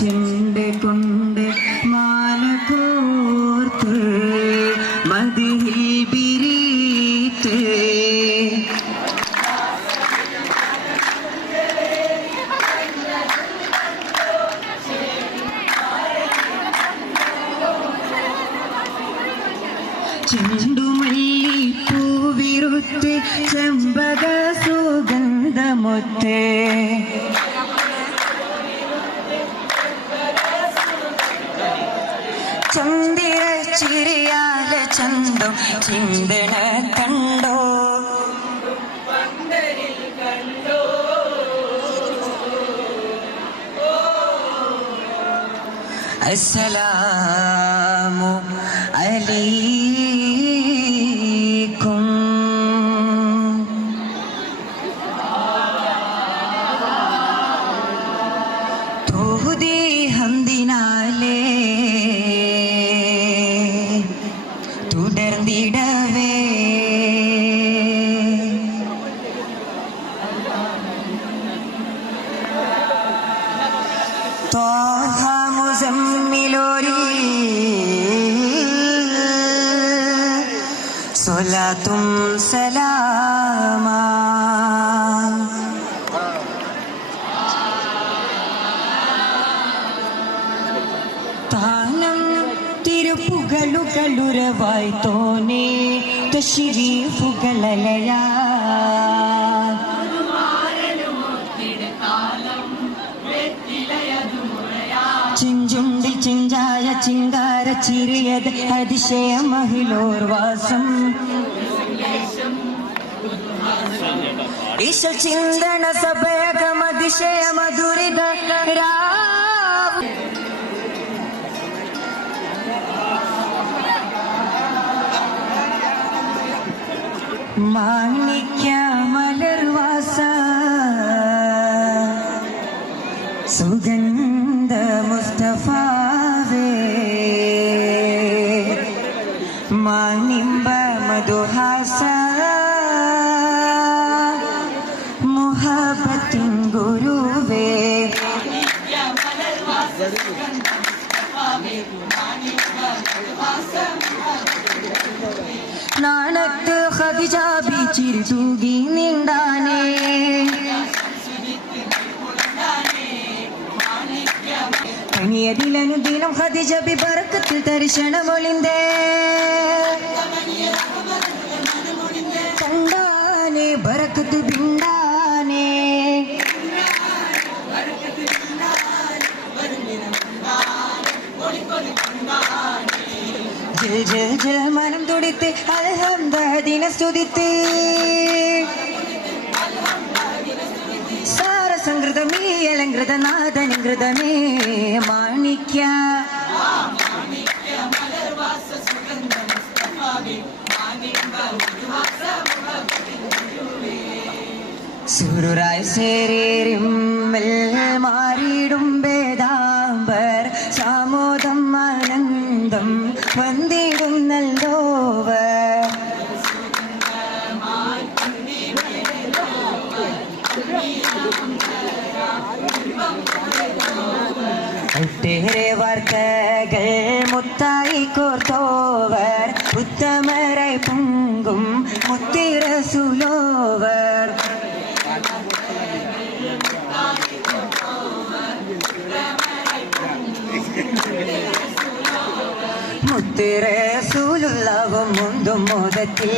ചെണ്ട് കൊണ്ട് മാല കോർത്ത് മദിഹിൽ ബിരീത്ത് ചെണ്ടുമല്ലി പൂവിറുത്ത് ചെമ്പക സുഗന്ധമൊത്ത് ചന്ദിര ചിരിയാല ചന്തം ചിന്തണ കണ്ടോ അസ്സലാമു അലൈക്കും തൂതി ഹന്ദിനാലേ തുടർന്നിടവേ ത്വാഹ മുസമ്മിലൊരു സ്വലാത്തും സലാമാ താനം തിരുപ്പുകളുകളുരവായി തോന്നേ തശ്രീഫുകളലയാ ചിഞ്ചുണ്ടിൽ ചിഞ്ചായ ചിങ്കാര ചിരിയത് അതിശയ മഹിളോർവാസം ഈശ ചിന്തന സഭയകമതിശയ മധുരിത മാണിക്യ മലർവാസ സുഗന്ധ മുസ്തഫാവേ മാനിമ്പ മധുഹാസ മുഹബത്തിൻ ഗുരുവേ നാണത്ത് ഖദീജ ബിച്ചിരി തൂകി നീണ്ടാനേ പണിയതിലനുദിനം ഖദീജ ബി ബറക്കത്തിൽ ദർശനമൊളിന്തേ കണ്ടാനേ ബറക്കത്ത് ബിണ്ടാനേ ജൽ ജൽ ജൽ മനം തുടിത്ത് അൽഹംദദിന സ്തുതിത്ത് സാരസംകൃതമീ അലങ്കൃതനാഥനികൃതമേ മാണിക്യ സുരുരായ് സേരേരിം മാറിയിടും വേദാംബർ സാമോദം ആനന്ദം വന്നിടുന്നല്ലോവർ ഒട്ടേറെ വാർത്തകൾ മുത്തായി കോർത്തോവർ ഉത്തമരായി പൊങ്കും മുത്തിറസുലോവർ മുത്തിറസുലുള്ളവും മുന്തും മോദത്തിൽ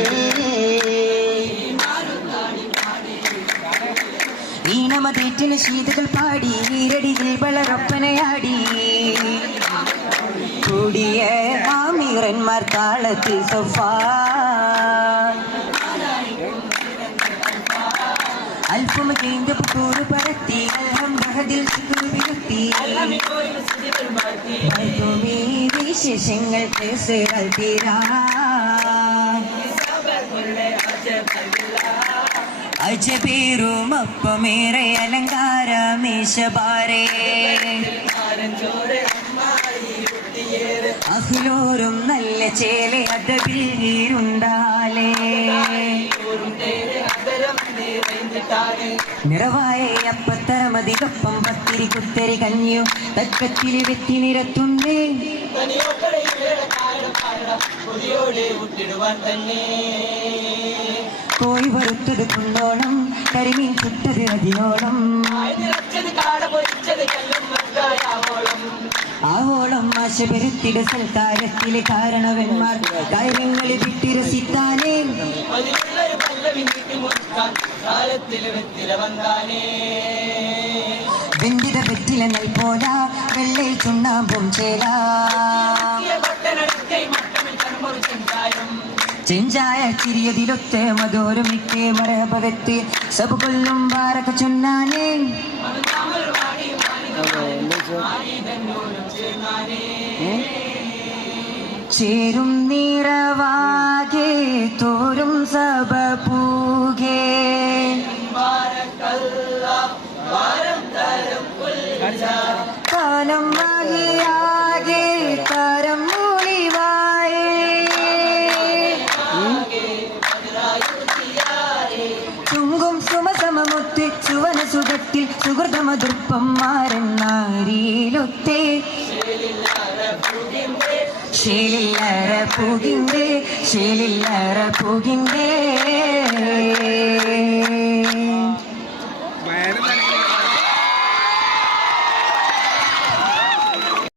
ഈണമതേറ്റിന് ശീതകൾ പാടി ഈരടിയിൽ വളരൊപ്പനയാടി കൂടിയ ആമീറന്മാർ താളത്തിൽ സൊഫാ അൽഫമ കേന്ദ്ര പുത്തൂറ് പരത്തി അൽഹംദഹദിൽ ശുക്ർ വിരത്തി വിശേഷങ്ങൾ പേസുകൾ തീരാ അജപേരും അപ്പമേറെ അലങ്കാരമേശപാരേ അഖിലോരും നല്ല ചേലെ അതബിൽ വീരുണ്ടാലേ നിറവായ അപ്പത്തറ പഴമതികൊപ്പം പത്തിരി കുത്തരി കഞ്ഞിയോ തക്കത്തില് വെത്തി നിരത്തുന്നേ കോഴി വറുത്തത് കുന്നോളം കരിമീൻ ചുട്ടത് അതിനോളം ആവോളം ആശ പെരുത്തിട സൽക്കാരത്തിലെ കാരണവന്മാർ കാര്യങ്ങള് വിട്ടിരസിത്താനേ വെന്തിത വെറ്റില നെൽപോല വെള്ളை ചുണ്ണാമ്പും ചേല ചെഞ്ചായ ചിരിയതിലൊത്ത് മധുരമിക്കെ മരഹബവെത്ത് സബ് കൊല്ലും ബാരക ചൊന്നാനേ ചേരും നിറവാകെ തോരും സബ പൂകെ കാലം ആകെ കരം മൂളിവായേ ചുങ്കും സുമസമമൊത്ത് ചുവന സുഖത്തിൽ സുഹൃതമതുർപ്പം മാറന്നാരിയിലൊത്തേ ശേലില്ലറ പൂകിൻ്റെ